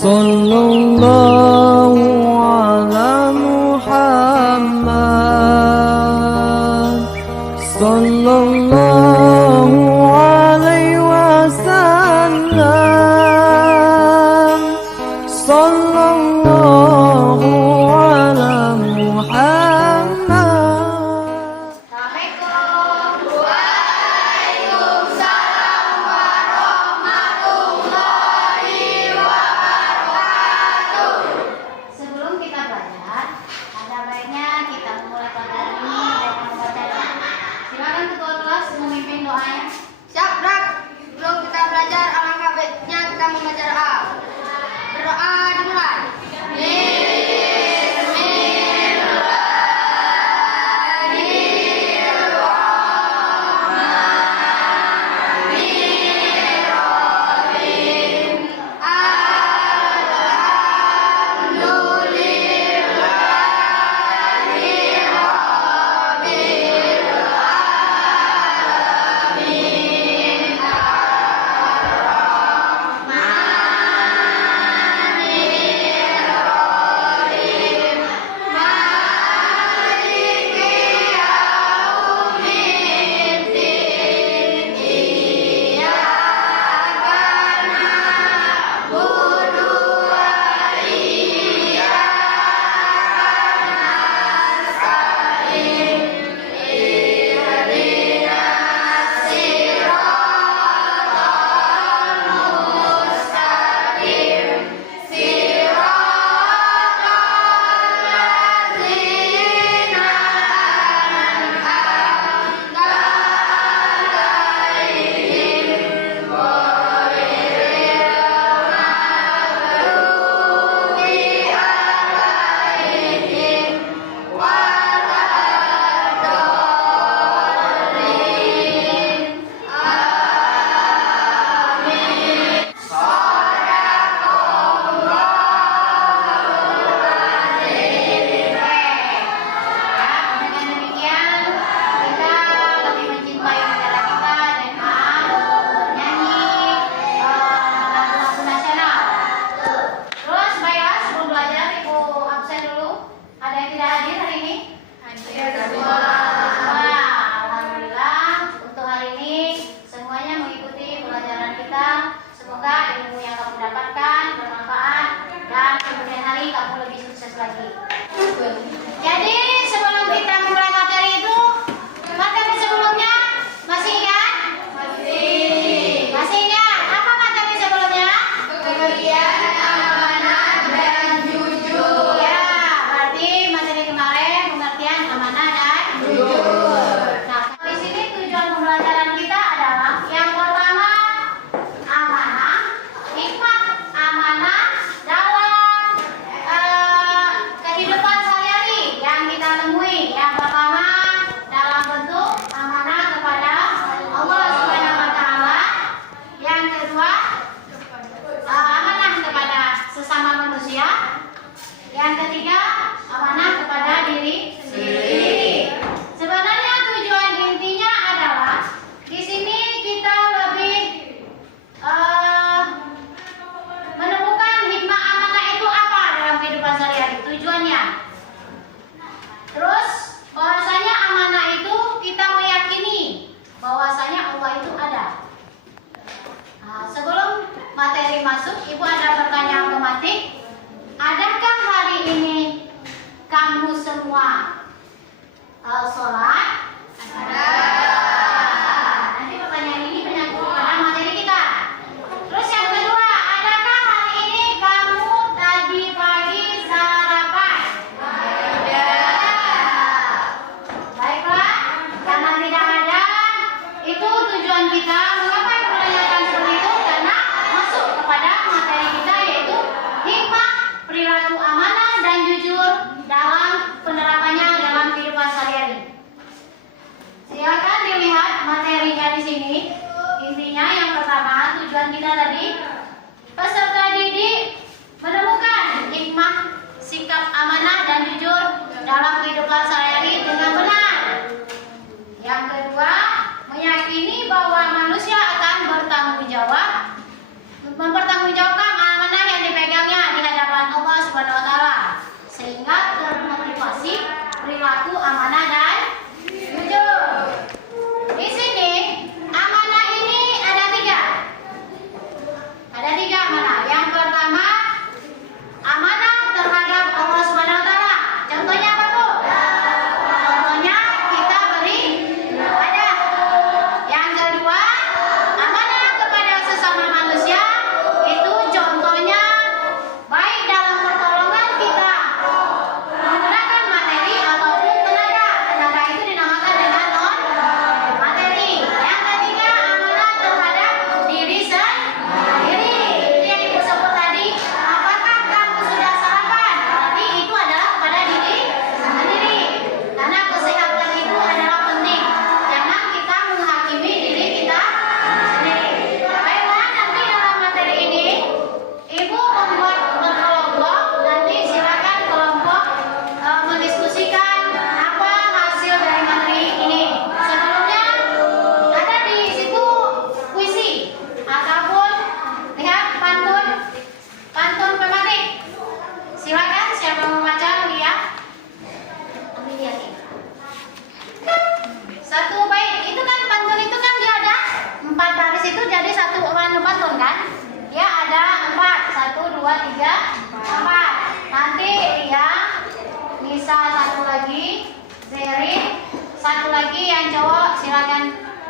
Sallallahu ala Muhammad, sallallahu alaihi wasallam, sallallahu ala Muhammad. Waalaikumsalam warahmatullahi wabarakatuh.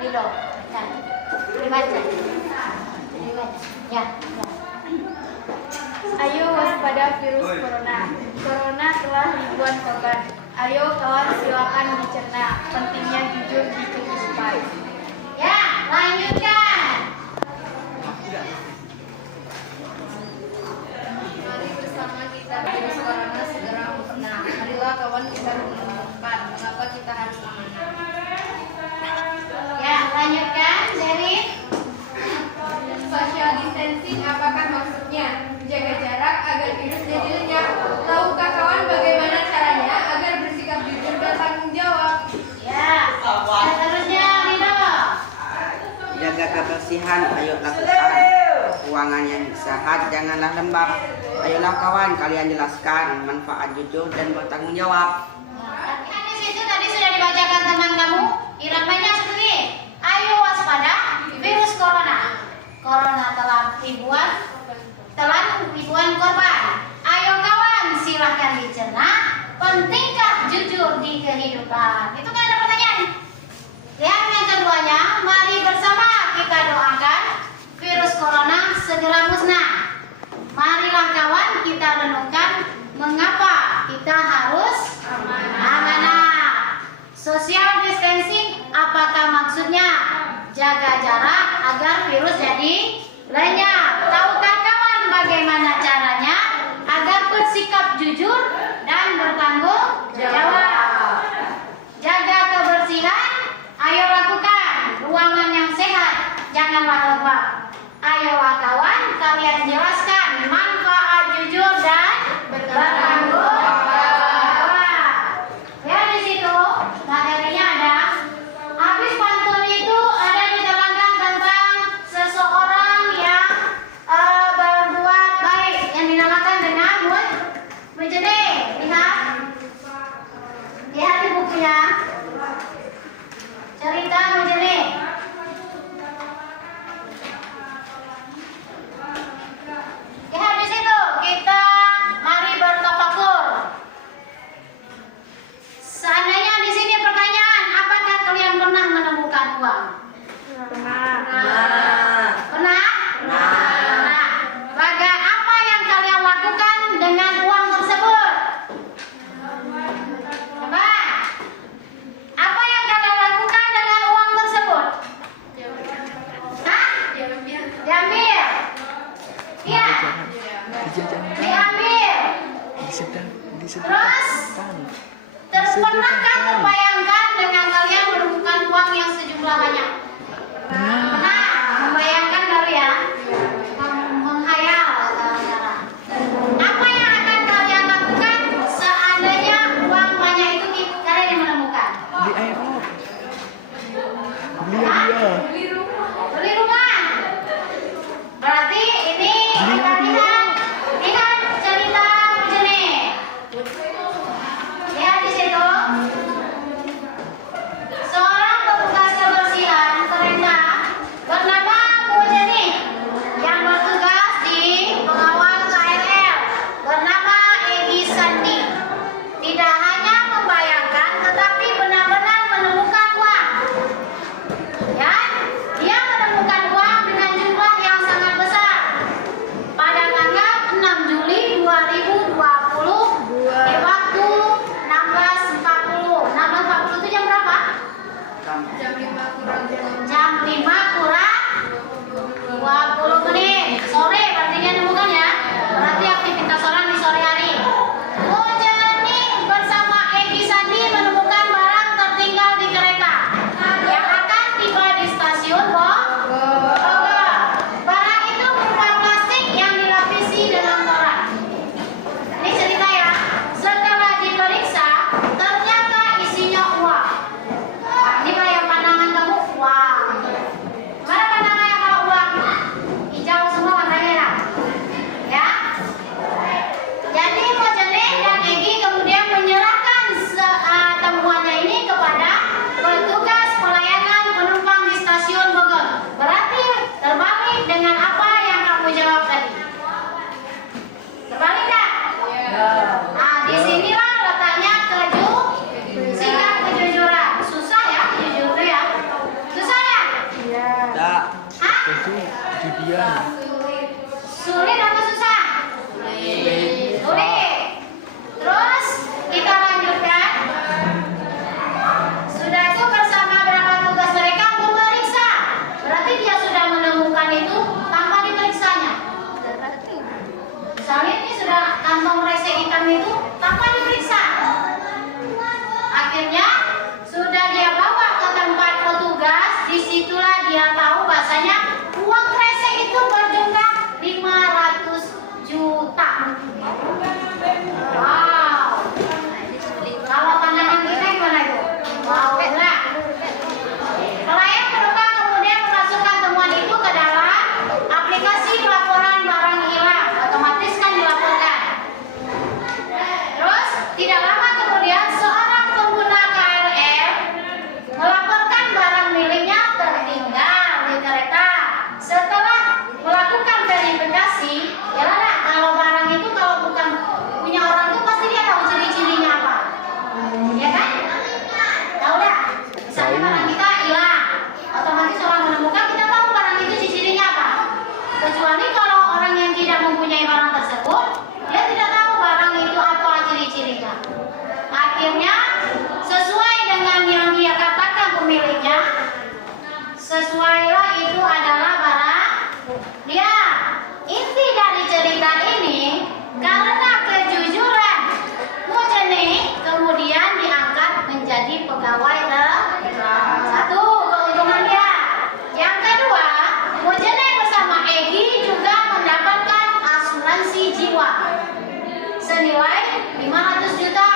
Ridho. Nah, dibaca. Ya. Ayo waspada virus corona. Corona telah ribuan korban. Ayo kawan silakan dicerna. Pentingnya jujur di Cipupai. Ya, lanjutkan. Mari bersama kita virus corona segera musnah. Marilah kawan kita menemukan mengapa kita harus amanah. Ya, lanjutkan dari Social distancing apakah maksudnya? Jaga jarak agar virus jadi lenyap. Tahukah kawan bagaimana caranya agar bersikap jujur dan tanggung jawab? ya. Seterusnya Ridho. Jaga kebersihan, ayo lakukan. Ruangan yang sehat, janganlah lembab. Ayolah kawan, kalian jelaskan manfaat jujur dan bertanggung jawab. Latihan di situ tadi sudah dibacakan teman kamu. Iramanya seperti ayo waspada virus corona. Corona telan ribuan korban. Ayo kawan, silahkan dicerna. Pentingkah jujur di kehidupan? Itu kan ada pertanyaan. Yang keduanya, mari bersama kita doakan virus corona segera musnah. Marilah kawan kita renungkan mengapa kita harus amanah. Social distancing apakah maksudnya? Jaga jarak agar virus jadi lenyap. Tahukah kawan bagaimana caranya agar bersikap jujur dan bertanggung jawab? Jaga kebersihan, ayo lakukan. Ruangan yang sehat, janganlah lembab. Ayolah kawan, kalian jelaskan manfaat jujur dan bertanggung jawab. Ya, di situ materinya ada. Habis pantun itu ada diterangkan tentang seseorang yang berbuat baik yang dinamakan dengan Mujeni. Lihat di bukunya. Cerita Mujeni. Ya, di situ kita mari bertafakur. Seandainya di sini pertanyaan, apakah kalian pernah menemukan uang? Pernah. Pernah? Pernah. Apa yang kalian lakukan dengan uang tersebut? Coba. Apa yang kalian lakukan dengan uang tersebut? Hah? Diambil. Iya. Diambil. Terus? Pernahkah terbayangkan dengan kalian menemukan uang yang sejumlah banyak? Pernah? Membayangkan baru ya? Menghayal kadang-kadang. Apa yang akan kalian lakukan seandainya uang banyak itu kalian menemukan? Di Aerob. Beli rumah. Berarti ini kita lihat cerita Mujeni. Lihat di situ. Seorang petugas kebersihan datang itu tanpa diperiksa. Akhirnya sudah dia bawa ke tempat petugas, disitulah dia tahu bahasanya uang kresek itu berjumlah 500 juta. Wow. Kalau pandangan kita gimana itu? Wow, enggak? Pelayan berupa kemudian memasukkan temuan itu ke dalam aplikasi laporan barang hilang, otomatis kan dilaporkan. Terus tidak lama kemudian seorang pengguna KRL melaporkan barang miliknya tertinggal di kereta. Setelah melakukan verifikasi, ya lah, kalau barang itu kalau bukan punya orang itu pasti dia tahu ciri-cirinya apa, ya kan? Tahu dah. Misalnya barang kita hilang, otomatis orang menemukan kita tahu barang itu ciri-cirinya apa. Kecuali kalau orang yang tidak mempunyai barang tersebut, dia tidak tahu barang itu apa ciri-cirinya. Akhirnya sesuai dengan yang dia katakan pemiliknya, sesuailah itu adalah barang dia. Inti dari cerita ini karena kejujuran Mujani kemudian diangkat menjadi pegawai negara. Satu keuntungan dia. Yang kedua, Mujani bersama Egi juga mendapatkan asuransi jiwa senilai 500 juta.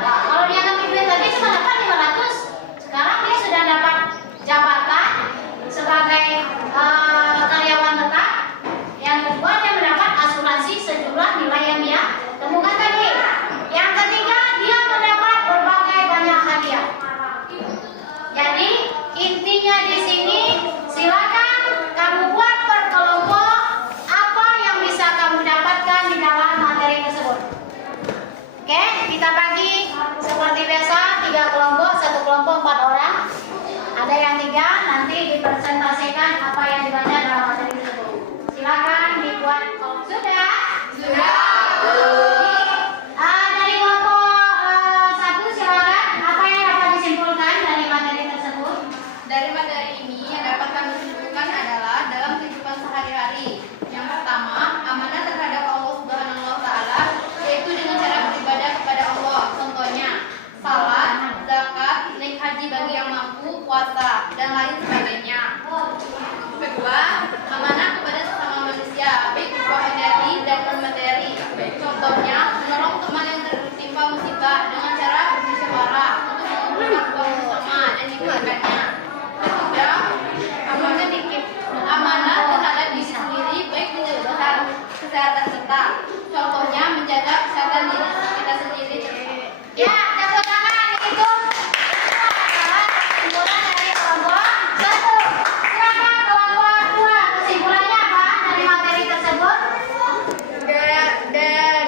Nah, kalau dia ngambil duit tadi cuma dapat 500, sekarang dia sudah dapat jabatan sebagai karyawan tetap. Yang kedua, dia mendapat asuransi sejumlah nilai yang dia temukan tadi. Yang ketiga, dia mendapat berbagai banyak hadiah. Jadi intinya di sini, silakan kamu buat per kelompok apa yang bisa kamu dapatkan di dalam materi tersebut. Oke, kita bagi seperti biasa 3 kelompok, 1 kelompok 4 orang. Ada yang 3, nanti dipresentasikan apa yang dibaca dalam materi tersebut. Silakan dibuat. Sudah? Sudah. Dari kelompok 1 silakan. Apa yang dapat disimpulkan dari materi tersebut? Dari materi ini yang dapat kami simpulkan adalah dalam kehidupan sehari-hari. Yang pertama, amanah terhadap Allah Subhanahu wa taala, yaitu dengan cara beribadah kepada Allah. Contohnya, salat, zakat, naik haji bagi yang mampu, puasa, dan lain sebagainya. Kedua, amanah kepada sesama manusia, baik berupa materi dan non-materi. Contohnya, menolong teman yang tertimpa musibah dengan cara bermusyawarah untuk mengumpulkan uang bersama dan diberikannya. Ketiga, amanah terhadap diri sendiri, baik menjaga kesehatan kita. Contohnya, menjaga kesehatan diri kita sendiri. Ya, tepuk tangan itu adalah kesimpulan dari kelompok 1. Silakan kelompok 2. Kesimpulannya apa dari materi tersebut?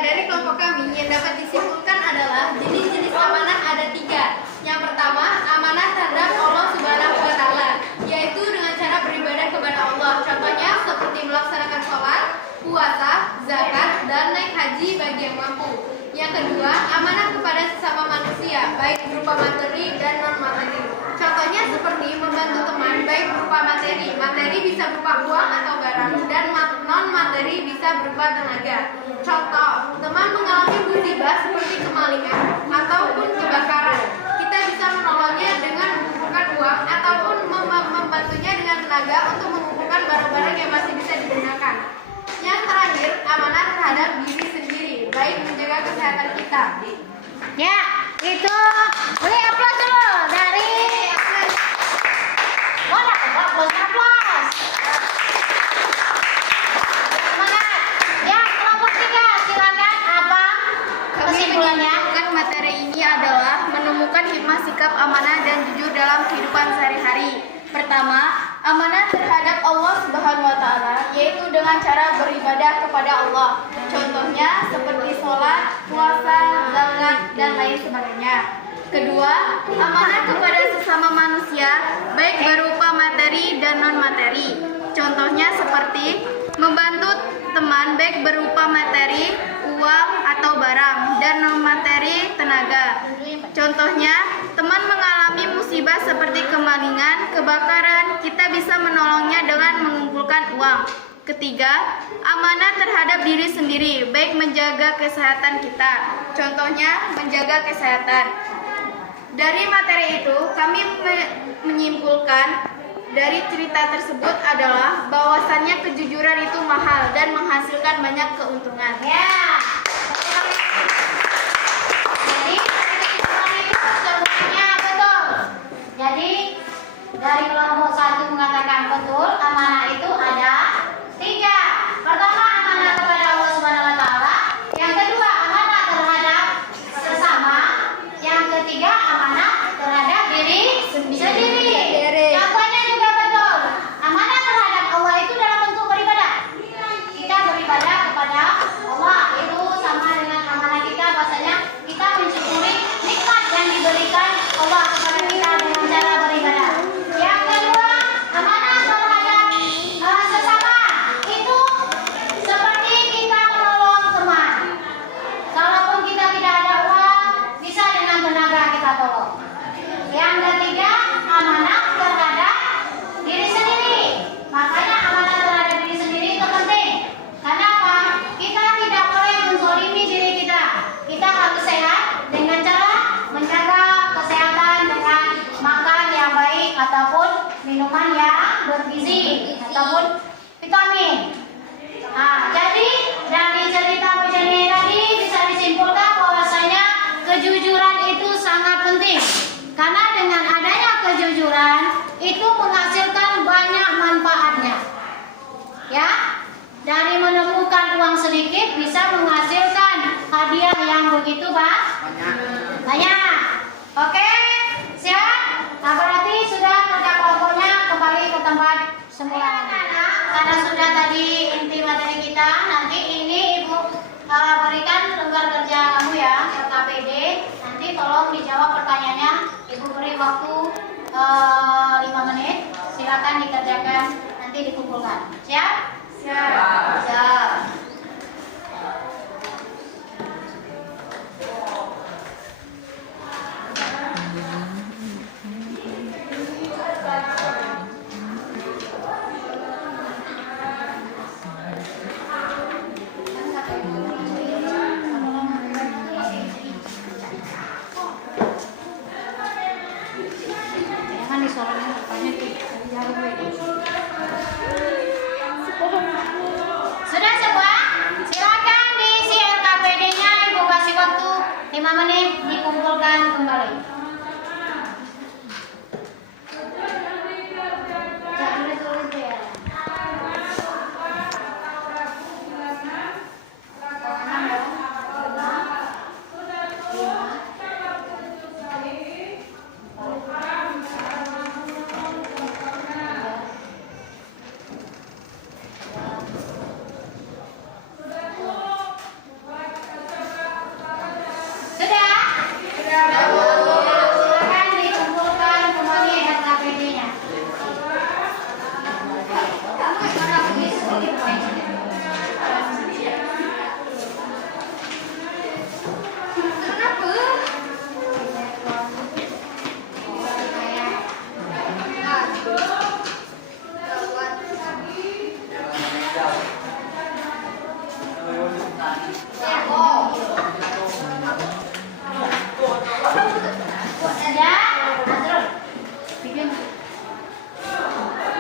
Dari kelompok kami yang dapat disimpulkan adalah jenis-jenis amanah ada 3. Yang pertama, amanah terhadap Allah Subhanahu wa taala, yaitu dengan cara beribadah kepada Allah. Contohnya seperti melaksanakan sholat, puasa, zakat, dan naik haji bagi yang mampu. Yang kedua, amanah kepada sesama manusia, baik berupa materi dan non-materi. Contohnya seperti membantu teman, baik berupa materi. Materi bisa berupa uang atau barang, dan non-materi bisa berupa tenaga. Contoh, teman mengalami musibah seperti kemalingan ataupun kebakaran. Kita bisa menolongnya dengan mengumpulkan uang ataupun membantunya dengan tenaga untuk mengumpulkan barang-barang yang masih bisa digunakan. Yang terakhir, amanah terhadap diri sendiri, baik menjaga kesehatan kita. Ya, itu beri aplaus dulu dari aplaus. Semangat. Ya, kelompok 3 silakan apa kesimpulannya? Materi ini adalah menemukan hikmah sikap amanah dan jujur dalam kehidupan sehari-hari. Pertama, amanah terhadap Allah Subhanahu wa taala, yaitu dengan cara beribadah kepada Allah. Contohnya seperti sholat, puasa, zakat, dan lain sebagainya. Kedua, amanah kepada sesama manusia, baik berupa materi dan non-materi. Contohnya seperti membantu teman baik berupa materi, uang atau barang, dan non-materi tenaga. Contohnya, teman mengalami musibah seperti kemalingan, kebakaran, kita bisa menolongnya dengan mengumpulkan uang. Ketiga, amanah terhadap diri sendiri, baik menjaga kesehatan kita. Contohnya, menjaga kesehatan. Dari materi itu, kami menyimpulkan dari cerita tersebut adalah bahwasannya kejujuran itu mahal dan menghasilkan banyak keuntungan. Ya. Jadi kejujuran itu sebenarnya betul. Jadi dari kelompok 1 mengatakan betul, amanah itu ada 3. Pertama, amanah kepada Allah Subhanahu wa taala. Yang kedua, amanah terhadap sesama. Yang ketiga, amanah terhadap diri sendiri. Contohnya juga betul. Amanah terhadap Allah itu dalam bentuk beribadah. Kita beribadah kepada Allah, itu sama dengan amanah kita, bahasanya kita mensyukuri nikmat yang diberikan Allah kepada kita dengan cara beribadah. Yang kedua, amanah terhadap sesama. Itu seperti kita menolong teman. Kalaupun kita tidak ada uang, bisa dengan tenaga kita tolong. Yang ketiga, amanah terhadap diri sendiri. Makanya amanah terhadap diri sendiri itu penting. Kenapa? Kita tidak boleh menzalimi diri kita. Kita harus sehat dengan cara menjaga kesehatan dengan makan yang baik ataupun minuman yang bergizi ataupun vitamin. Nah, jadi dari cerita Bu Jenny tadi bisa disimpulkan bahwasanya kejujuran itu sangat penting. Karena dengan adanya kejujuran itu menghasilkan banyak manfaatnya. Ya, dari menemukan uang sedikit bisa menghasilkan hadiah yang begitu banyak. Oke, siap? Nah, berarti sudah kerja kelompoknya kembali ke tempat semula. Karena sudah tadi inti materi kita, nanti ini Ibu berikan lembar kerja kamu ya, LKPD. Nanti tolong dijawab pertanyaannya. Ibu beri waktu 5 menit. Silakan dikerjakan, nanti dikumpulkan. Siap? Siap. Jangan disorongin depannya tuh. Sudah semua? Silakan diisi LKPD-nya. Ibu kasih waktu 5 menit dikumpulkan kembali. Jangan ditulis ya. Silakan dikumpulkan kembali LKPD-nya.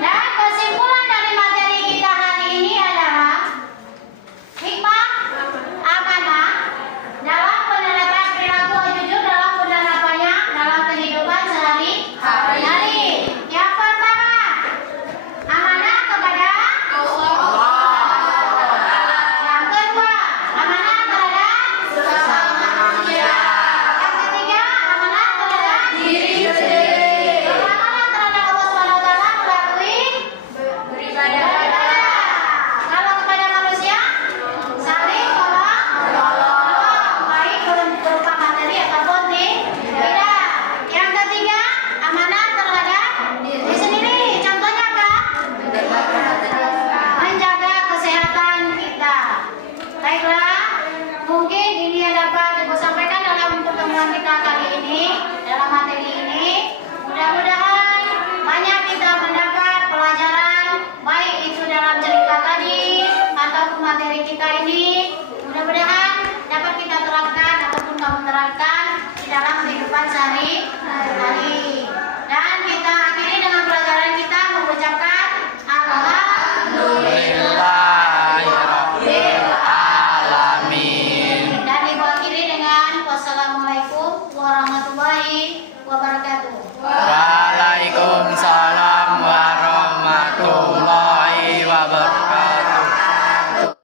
Dan kesimpulan dari materi kita hari ini adalah hikmah amanah dalam penerapan perilaku jujur dalam penerapannya dalam kehidupan sehari-hari. Yang pertama, amanah kepada Allah. Yang kedua, amanah terhadap sesama manusia. Yang ketiga, amanah terhadap diri sendiri. Amanah terhadap Allah Subhanahu wa taala melalui beribadah. Kalau kepada manusia, saling tolong, baik berupa materi ataupun tidak. Yang ketiga, amanah terhadap diri sendiri. Contohnya apa? Menjaga kesehatan kita. Baiklah, mungkin ini yang dapat Ibu sampaikan dalam pertemuan kita kali ini, dalam materi ini. Mudah-mudahan